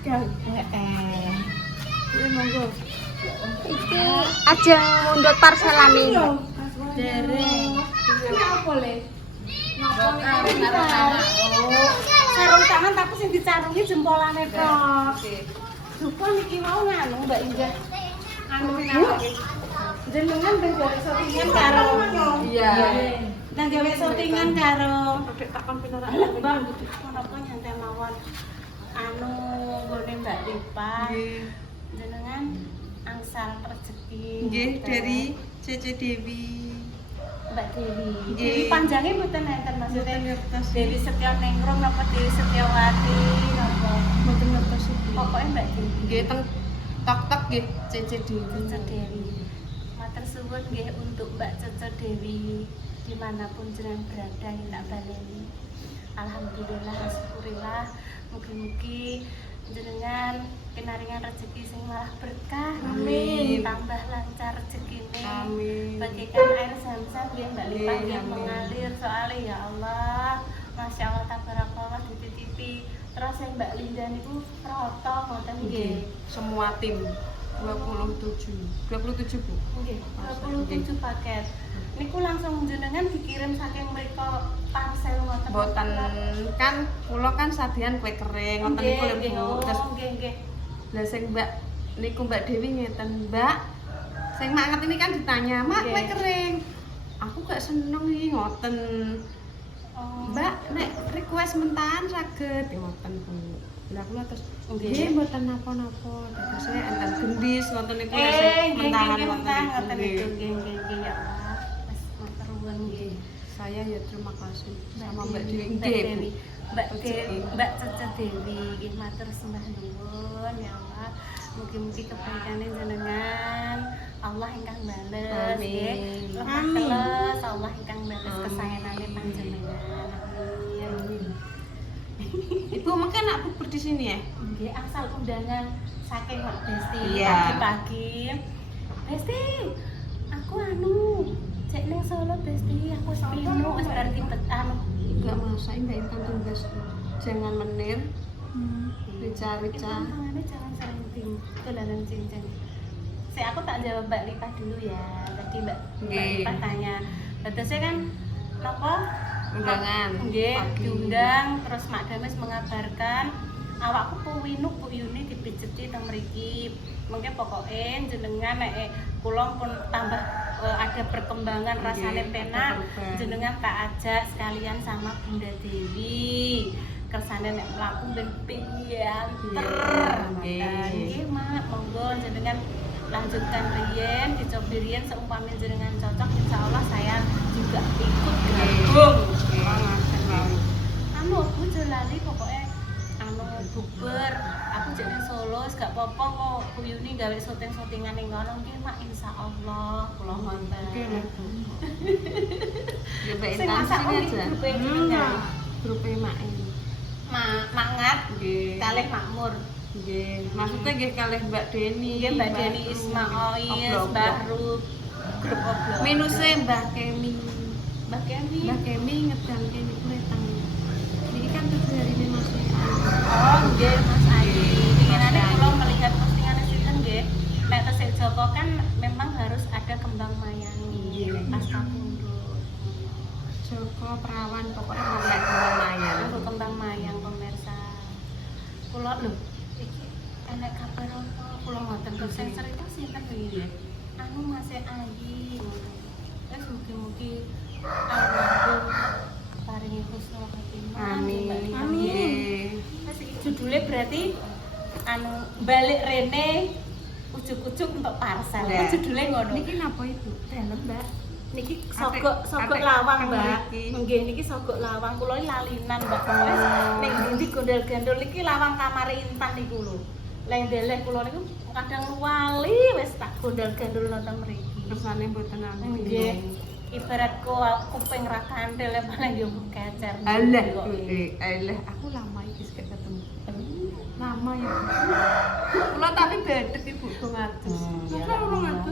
Gal. Monggo. Iki ajeng mundhut parcelane. Dereng. Ini apa le? Sarung tangan tapi sing dicarungi jempolane tok. Dupa niki mau nganu Mbak Indah. Anu napa iki? Jenengan ben gawe settingan karo. Iya. Nang gawe settingan karo. Pakai takon pinara. Bang, menapa nyantai mawon. Anu nggone Mbak Ripa. Jenengan angsal rezeki. Nggih, dari Cece Dewi. Mbak Dewi. Nggih. Dewi panjangnya mboten enten maksudnya. Mboten ngertos. Dewi Setianingrum napa Dewi Setiawati napa? Mboten ngertos iki. Pokoknya Mbak Dewi. Nggih, teng tok-tok nggih Cece Dewi. Cece Dewi. Matur suwun nggih untuk Mbak Cece Dewi dimanapun jenengan berada tak baleni. Alhamdulillah, syukurillah. Mugi-mugi jenengan pinaringan rezeki sing malah berkah. Amin. Tambah lancar rezekine. Amin. Bagaikan air zam-zam nggih Mbak Lipa Amin. yang mengalir soalnya ya Allah. Masya Allah tabarakallah dititipi. Terus yang Mbak Linda niku roto ngoten nggih. Semua tim 27 Bu. Nggih, 27 paket. Niku langsung jenengan dikirim saking mriko parcel ngoten. Boten kan kula kan sadian kue kering ngoten niku lho Bu. Terus Nggih. lah sing Mbak niku Mbak Dewi ngeten, Mbak. Sing manget ini kan ditanya, "Mak, kue Nggih. kering." Aku gak seneng iki ngoten. Oh. Mbak, nek request mentahan saged ngoten Bu. Lah kula terus Nggih. nggih mboten napa-napa. Terus saya enten gendis ngoten niku lho sing mentahan ngoten niku niku. nggih ya Allah. Wes matur nuwun nggih. Saya ya terima kasih sama Mbak Dewi. Mbak Dewi. Mbak Rezeki. Dewi, Mbak Cece Dewi, nggih matur sembah nuwun ya Allah. Mugi-mugi kebaikane jenengan Allah ingkang bales nggih. Amin. Lemah teles Allah ingkang bales Amin. kesayangannya panjenengan. Amin. Ibu mungkin aku di sini ya. Nggih asal undangan saking Mbak Besti Iya. pagi-pagi. Besti, aku anu cek ning Solo Besti, aku wis pinu wis bar tibet anu. Enggak masak Mbak Intan tugas. Jangan menir. Itu Rica-rica. tangannya jangan sering dolanan cincin. Saya aku tak jawab Mbak Lipa dulu ya. Tadi Mbak Nggih. Lipa tanya. Terusnya kan napa? Undangan. Nggih, Pagi. diundang terus Mak Dames mengabarkan awakku puwinu Bu Yuni dipijeti teng mriki. Mengke pokoke jenengan nek kula pun tambah ada perkembangan rasane Nggih, penak, berubah. jenengan tak ajak sekalian sama Bunda Dewi. Kersane nek mlaku ben pianter. Nggih, Mak, monggo jenengan lanjutkan riyen, dicobi riyen seumpama jenengan cocok insyaallah saya juga ikut gabung. Anu aku jelali pokoknya anu buber, aku jadi Solo gak apa-apa kok Bu Yuni gawe syuting-syutingan ning kono nggih Mak insyaallah kula wonten. Ya Mbak Sing Intan masak sini iki aja. grupe jenengan. Grup Mak ini. Mangat Nggih. kalih makmur. Nggih. Maksudnya nggih kalih Mbak Deni. Nggih Mbak Deni Ismail, Mbak Ruth, grup oblong. Minusnya Mbak Kemi. Mbak Kemi. Mbak Kemi ngedang kene kuretang. Ini kan 7 hari ini masih. Oh, nggih Mas Ayi. Inginane kula melihat postingannya sinten nggih. Nek tesih Joko kan memang harus ada kembang mayani. Nggih. Pas kapundhut. Joko perawan pokoknya ngomong kembang mayang. Aku kembang mayang pemirsa. Kula lho, iki enek kabar apa? Kula ngoten kok sing cerita sinten iki? Anu Mas Ayi. Wes mugi-mugi almarhum paringi husnul khotimah. Mbak Lina. Amin. Mas iki judulnya berarti anu balik rene ujuk-ujuk untuk parcel. Ya. Judulnya ngono. Niki napa Ibu? Dalem, Mbak. Niki Apik- sogok apik lawang, kang Mbak. mriki. Nggih, niki sogok lawang. Kula iki lalinan, Mbak. Wis ning ndi gondol-gandol niki lawang kamare Intan niku lho. Leng-deleh kula niku kadang wali wis tak gondol-gandol nonton mriki. Kersane mboten anu. Nggih. Ibarat kuping ra kanthil paling yo kecer. Alah, Kok iki. alah, aku lama iki gak ketemu. Lama ya. Kula tapi bedek Ibu dong atus.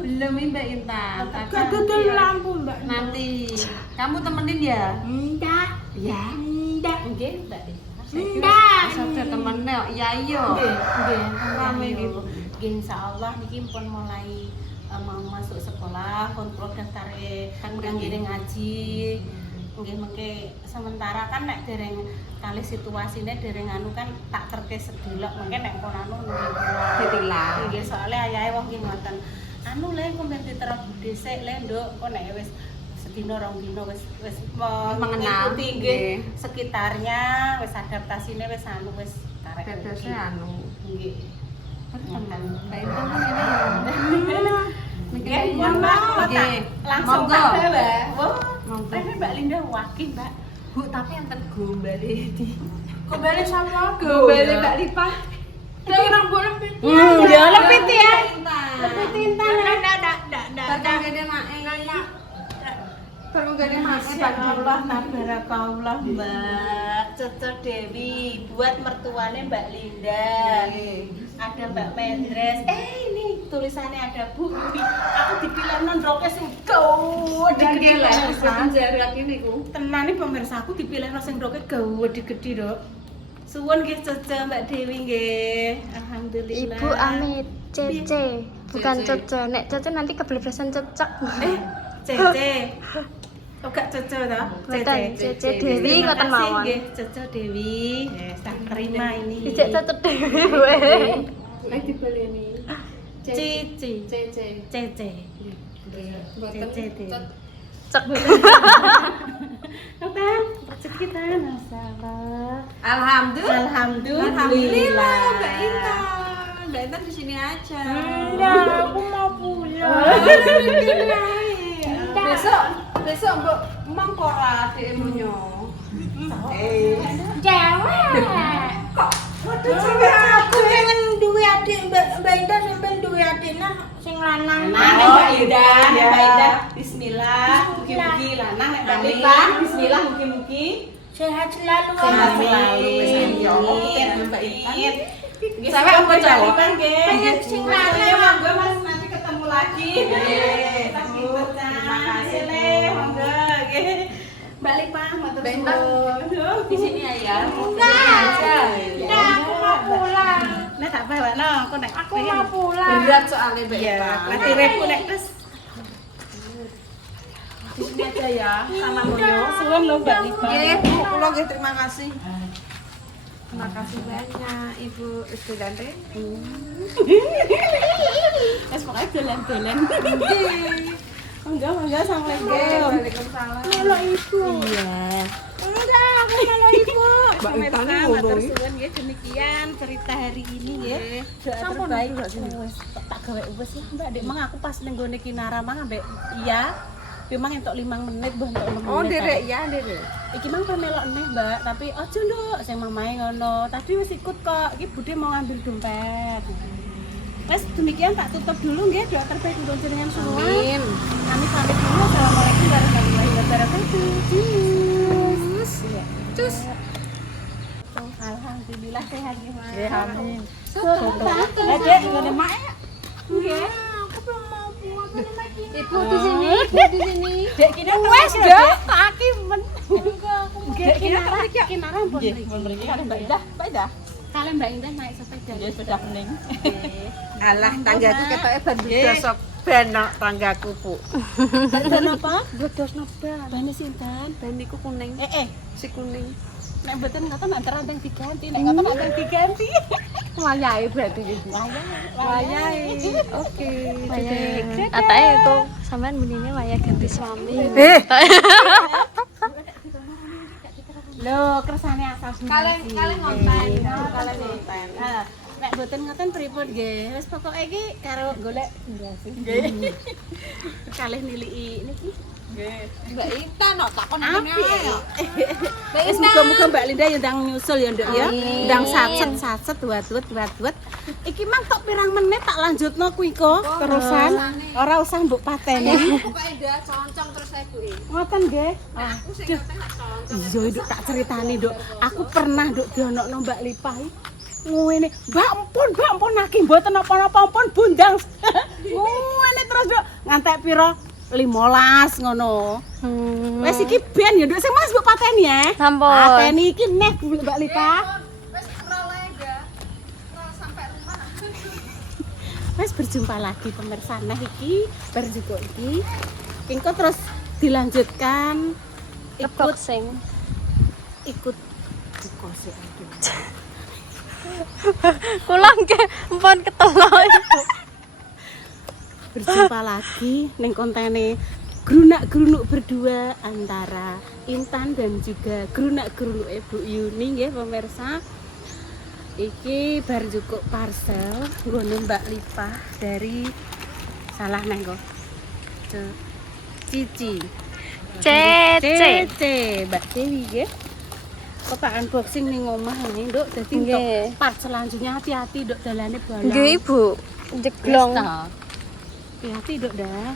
Belum ini Mbak Intan. Gak dodol lampu Mbak. Nanti kamu temenin ya? Enggak. Ya. Enggak. Nggih, Mbak. Enggak. Masa ada temen meneh kok iya iya. Nggih, Rame iki, Bu. Nggih, insyaallah niki pun mulai mau masuk sekolah, kontrol daftare kangge ngaji. Nggih mengke sementara kan nek dereng kali situasine dereng anu kan tak terke sedelok mengke nek pun anu nunggu Ditilang. nggih soalé ayahe wong ki ngoten. Anu le komen diterap dhisik le nduk kok nek wis sedina rong dina wis mengenal mengikuti nggih sekitarnya wis adaptasine wis anu wis karek Dadose anu. nggih. Ngoten. Baik temen ini ya. Nggih, mohon maaf Nggih. langsung Monggo. tak bawa. Wah, Monggo. ini Mbak Linda wakil, Mbak. Bu, tapi enten gombale di. Gombale sama Gombale Mbak Lipah. Dari rambut lebih. Ya lebih ya. Tintan. Lebih tintan. Ndak. Barang gede mae kayak. Barang gede mae Masyaallah, tabarakallah, Mbak. Cocok Dewi buat mertuanya Mbak Linda. Ada Mbak Mendres. Ini tulisannya ada Bu Yumi. Aku dipilih nondroknya sing gede lah. jarak ini ku. Tenan nih pemirsa aku dipilih sing ndroke gede-gede, Dok. Suwun nggih Cece Mbak Dewi nggih. Alhamdulillah. Ibu Amit Cece, bukan Cece. Cece. Nek Cece nanti kebelebesan cecek. Cece. Oh gak Cece ta? Bukan Cece Dewi Terima ngoten kasih mawon. nggih Cece Dewi. Tak terima ini. Dicek Cece Dewi wae. Lagi dibaleni. Cici. Cece. Cece. Boten. Cece. Cek. Nonton, rezeki ta masalah. Alhamdulillah. Alhamdulillah. Mbak Intan. Mbak Intan di sini aja. Enggak, aku mau pulang. Besok Mbak mangkora demonya. Waduh, sampai aku pengen duwe adik Mbak Indah sampai duwe adik nah sing lanang. Mbak Indah. Bismillah. Mugi-mugi lanang nek Mbak Lipah. Bismillah mugi-mugi. Sehat selalu. Sehat selalu. Ya Allah, Amin. Mbak Intan. Amin. Sampai apa cowok? Pengen sing lanang. lanang. Monggo Mas nanti ketemu lagi. Kita gitu, Terima kasih. Monggo nggih. Mbak Lipah matur Mbak Intan. suwun. Di sini ya. Enggak. Nah, aku mau pulang. Nek tak bawakno, aku nek Aku mau pulang. Berat soalnya Mbak Iya, Intan. nanti repot nek terus Di sini aja ya. Sama Moyo. suwun lho Mbak Lipah. Nggih, Bu, kula nggih terima kasih. Terima kasih banyak Ibu Estudante. Wes pokoke dolan-dolan. Monggo, assalamualaikum. Waalaikumsalam. Halo Ibu. Iya. Enggak, aku malah Ibu. Mbak Intan Pemirsa, ngono matur iki. suwun nggih demikian cerita hari ini nggih. Doa terbaik. Wes tak gawe wes lah Mbak. Dek mang aku pas ning gone Kinara mang ambek iya. Memang entuk 5 menit, mbah entuk 6 menit. Oh, Derek ya, Derek. Iki mang pemelok neh, Mbak, tapi aja nduk sing mamae ngono. Tadi wis ikut kok. Iki Bude mau ngambil dompet. Wes demikian tak tutup dulu nggih. Doa terbaik untuk jenengan semua. Amin. Kami pamit dulu. Assalamualaikum warahmatullahi wabarakatuh. Cus. Cus. Alhamdulillah sehat ya, Mas. Nggih, amin. Adek ngene mak. Nggih. Ibu di sini, ibu di sini. Dek kene wes dah. Kaki men. Dek kene kinara pun mriki. Kalian Mbak Indah, Mbak Indah. Kalian Mbak Indah naik sepeda. Nggih, sepeda bening. Alah, tanggaku ketoke ban dosok benok tanggaku, Bu. Dan apa? Blodos noba. Bane sinten? Ban niku kuning, si kuning. Nek mboten ngoten antara anteng diganti, nek ngoten anteng diganti. Wayahe berarti iki. Wayahe. Oke. Waya. Atake itu sampean menine waya ganti suami. Lho, kersane asal Kalian ngonten. Kalian ngonten. Nah, nek mboten ngoten pripun nggih. Wis pokoke iki karo golek ndasi. Nggih. Kalih niliki niki. Nggih. Mbak Intan kok takon Apik ngene ae. ya. Wis muga-muga Mbak Linda ya ndang nyusul ya, Nduk ya. Amin. Ndang satset wat-wat. Iki mang tok pirang menit tak lanjutno kuwi kok terusan. Ora usah mbok pateni. Pokoke ndak concong terus ae, Bu. Ngoten nggih. Aku sing ngerti tak concong. Iya, Nduk tak ceritani, Nduk. Aku pernah Nduk dionokno Mbak Lipah iki. Ngene, Mbak ampun aki mboten napa-napa ampun bundang. Ngene terus Nduk ngantek pira 15 ngono. Wes iki ben ya Nduk sing Mas mbok pateni ya. Sampun. Pateni iki neh Mbak Lipah. Wis scroll ae, Ndak. Wes berjumpa lagi pemirsa. Nah iki berjuko iki engko terus dilanjutkan Unboxing. ikut buko sih. Kula nggih empun ketelo ibu. Berjumpa lagi neng kontene grunak-grunuk berdua antara Intan dan juga grunak-grunuk Ibu Yuni nggih pemirsa. Iki bar cukup parcel nggone Mbak Lipah dari salah neng kok. Cici. Cece Mbak Dewi nggih. Kok tak unboxing ning omah nih, Nduk. Dadi Nggih. untuk part selanjutnya hati-hati Nduk dalane bolong. Nggih Ibu. Jeglong. Hati-hati Nduk dah.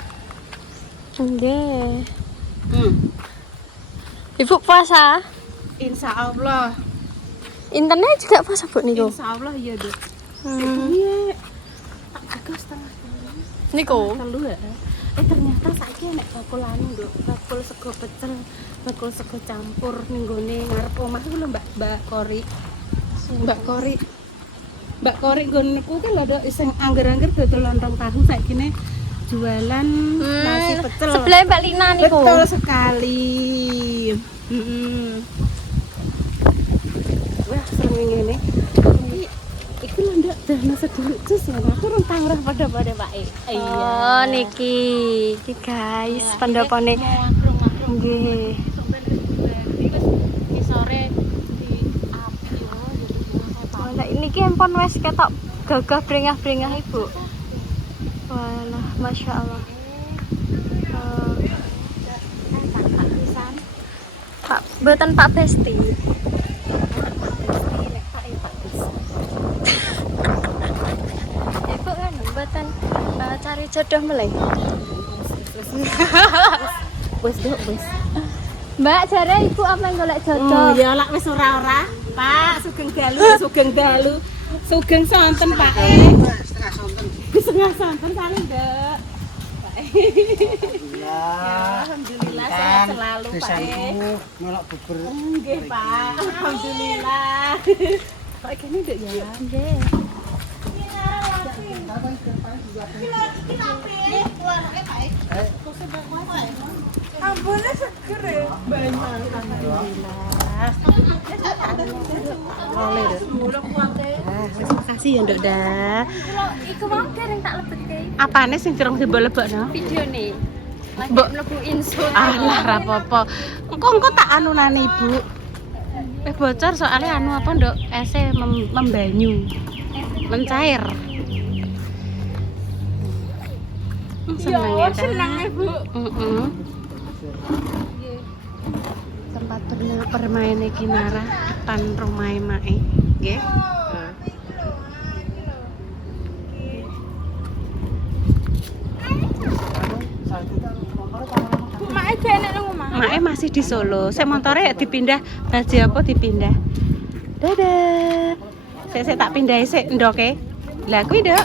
Nggih. Ibu puasa? Insya Allah. Internet juga puasa Bu niku. Insya Allah iya Nduk. Hmm. Iya. Tak jaga setengah Niku. telu ya. Ternyata saiki nek bakul anu Nduk, bakul sego pecel, bakul sego campur ning gone ngarep omah iku lho Mbak Kori. Mbak Kori nggon niku ki lho Nduk sing angger-angger dodol lontong tahu saiki ne jualan nasi pecel. Sebelah Mbak Lina niku. Betul sekali. Wah, seru ngene. Iki lho Nduk dana sedulur jus ya. Aku rentang ora pada-pada Pak. Oh, niki. Iki guys, pendopone. Nggih. Walah niki empon wis ketok gagah brengah-brengah Ibu. Walah, Masya Allah. Pak, mboten Pak Besti. Ibu kan mboten cari jodoh meleh. Wes Nduk, wes. Mbak, jare Ibu apa yang golek jodoh? Ya lak wis ora-ora. Pak, sugeng dalu. Sugeng sonten, Pak. Setengah sonten kali, Nduk. Alhamdulillah sehat selalu, Pak. Nolak bubur. Nggih, Pak. Alhamdulillah. Kok kene Nduk ya? Nggih. Ambune seger ya. Terima kasih ya Nduk dah. Iku mau dereng tak lebetke. Apane sing durung dibelebokno? Videone. Lagi Mbok. mlebu insur. Alah ra apa-apa. Engko tak anunane Ibu. Bocor soalnya anu apa Nduk? Ese membanyu. Mencair. Seneng ya Bu. Tempat bermain Kinara depan rumah Mae, nggih. Bu mak enek nang omah. Mae masih di Solo. Saya motornya dipindah, baju apa dipindah. Dadah. Saya tak pindah sik ndoke. Lah kuwi, Nduk.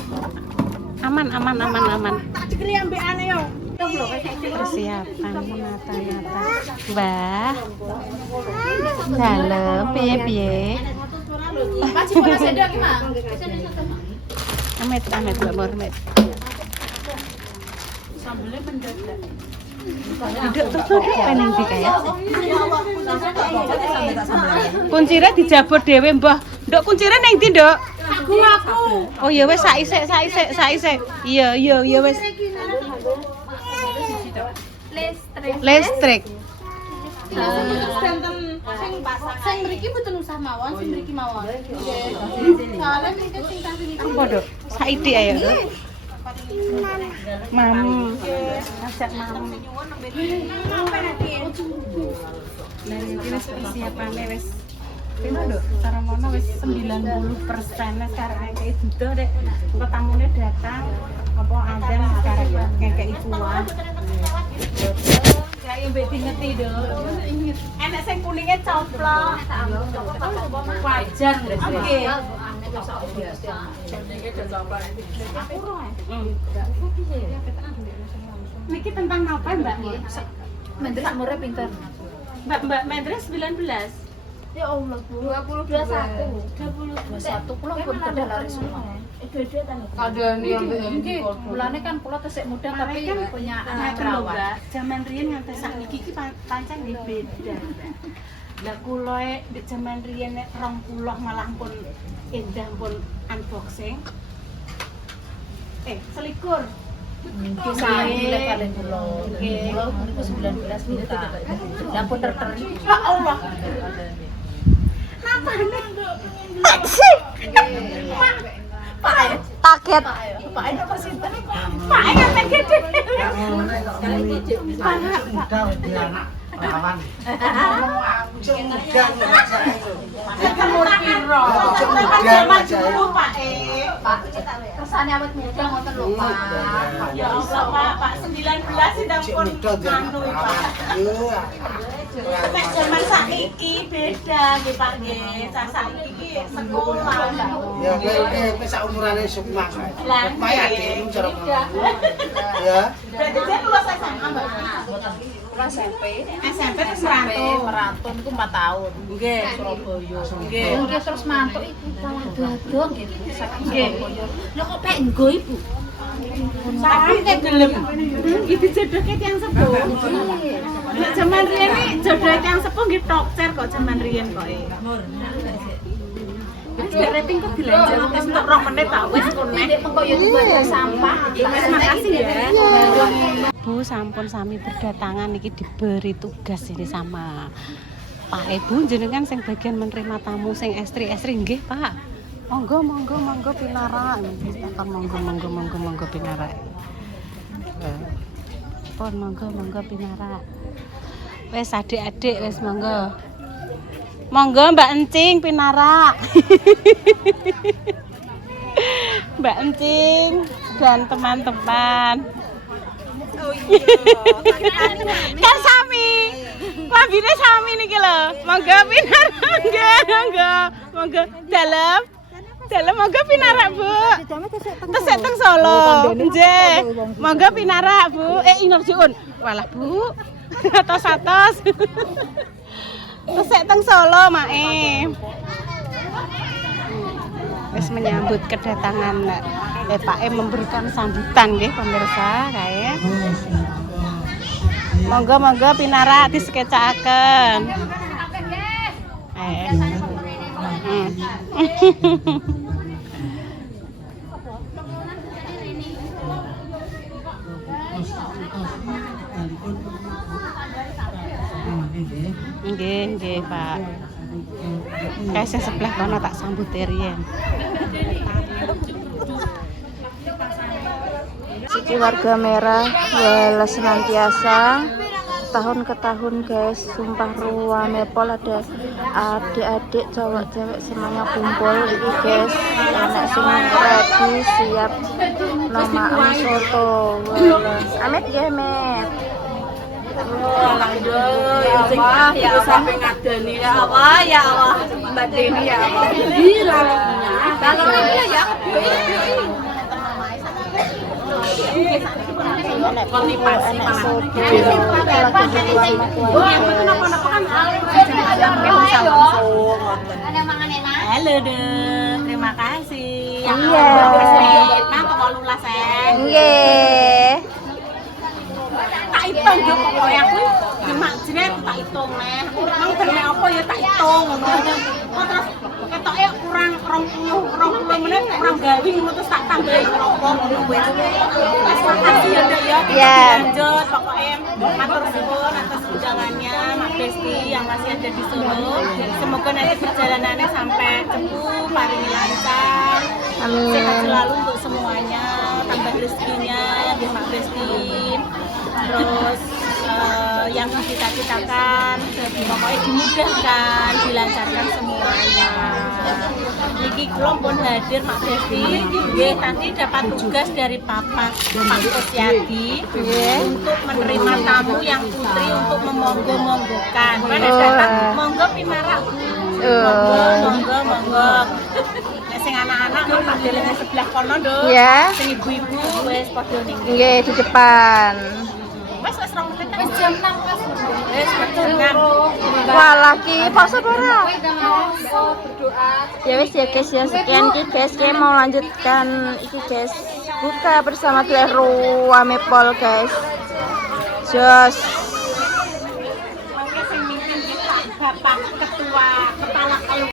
Aman. Tak dikeli ambekane yo. Persiapan menata-nata. Mbah. Dalem piye-piye? Amit Mbak Murmit. Sambelnya mendadak. Duduk tuh peneng di kaya. Kuncire dijabut dhewe, Mbah. Nduk kuncire ning ndi, Nduk? Aku. Oh ya wis sak isik. Iya wis. Listrik. Sing mriki mboten usah mawon, sing mriki mawon. Nggih. Soale mriki sing tadi niku. Apa, Nduk? Saiki ayo, Nduk. Mam. Ajak mam. Lah iki wis persiapane wis. Pino Nduk, cara mono wis 90% sekarang kayak dudo dek. Engko tamune datang apa adzan sekarang ngekeki kuah. Kayak mbek dingeti Nduk. Enak sing kuninge coplok. Wajar nggih. Niki tentang apa Mbak? Menteri umurnya pinter. Mbak Mendres 19. Ya Allah, Bu. 21. 21 kula pun kedah laris semua. Beda kan. Ada nih yang Nggih, mulane kan kula tesih muda tapi punya anak perawat. Zaman riyen nganti sakniki iki pancen nggih beda. Lah kula di zaman riyen nek 20 malah pun endah pun unboxing. Selikur. Nggih sae paling kula. Nggih, niku 19 juta. Lah pun terteri. Ya Allah. Kaget. Pak ini apa sih? Pak nganti gede. Kersane awet muda ngoten lho, Pak. Ya Allah, Pak 19 sedang pun anu Pak. Nek zaman saiki beda nggih Pak nggih. Saiki iki sekolah. Ya kayak sak umurane Sukma. Lah Kayak adikmu cara ngomong. Ya. berarti dia lulus SMA Mbak. Kula SMP. SMP terus merantau. Merantau niku 4 tahun. Nggih. Surabaya. Nggih. Nggih terus mantuk iku kawat dodong gitu. Saking Nggih. Surabaya. Lho kok pek nggo Ibu? Tapi nek gelem iki dijodohke tiyang sepuh. Nek zaman riyen iki jodoh tiyang sepuh nggih tokcer kok zaman riyen kok. Wis rating kok dilanjut wis entuk 2 menit ta wis konek. Nek mengko yo dibuat sampah. Wis makasih ya. Bu sampun sami berdatangan iki diberi tugas ini sama Pak Ibu jenengan sing bagian menerima tamu sing estri-estri nggih Pak. Monggo pinara. Akan monggo pinara. Pun monggo pinara. Wes adik-adik wes monggo. Monggo Mbak Encing pinara. Mbak Encing dan teman-teman. Oh iya. Kan sami. Lambine sami niki lho. Monggo pinara. Monggo dalam. Monggo pinara, Bu. Tesek teng Solo. Nggih. Monggo pinara, Bu. Inorjuun. Walah, Bu. Atos-atos. Tesek teng Solo, Mae. Wis menyambut kedatangan Pak E memberikan sambutan nggih pemirsa kae. Monggo pinara diskecakaken. Nggih, Pak. Kae sing sebelah kono tak sambut riyen. Siki warga merah wala senantiasa tahun ke tahun guys, sumpah ruame pol ada adik-adik cowok-cewek semuanya kumpul iki guys, anak sing ready siap nama soto. Amet ya Met. Alhamdulillah ya Allah pengadani ya Allah Mbak Deni ya Allah. Gila. Kalau ya Halo deh, terima kasih. Iya. Mangkok 18 Nggih. tak hitung yo pokoknya aku gemak jret tak hitung neh. Mang bener apa ya tak hitung ngono. Kok terus ketoke kurang 20 menit kurang gawi ngono terus tak tambahi apa ngono wis. Wis makasih ya Dek ya. Iya. Lanjut pokoknya matur suwun atas undangannya Mak Besti yang masih ada di Solo. Semoga nanti perjalanannya sampai cepu, paringi lancar. Amin. Sehat selalu untuk semuanya, tambah rezekinya ya Mak Besti. Terus yang dicita-citakan pokoknya dimudahkan, dilancarkan semuanya. Niki kula pun hadir Mak Besti, nggih tadi dapat tugas dari Pak Kusyadi untuk menerima tamu yang putri untuk memonggo-monggokan. Mana datang monggo pinara. Monggo. Sing anak-anak kan modelnya sebelah kono lho. Ya. Sing ibu-ibu wis padha ning. Nggih di depan. Wis 2 menit. Wis jam 6 Mas. Wah lagi pause ora? Ya wis ya guys ya, sekian iki guys, kita mau lanjutkan iki guys, buka bersama Telur Wamepol guys. Jos.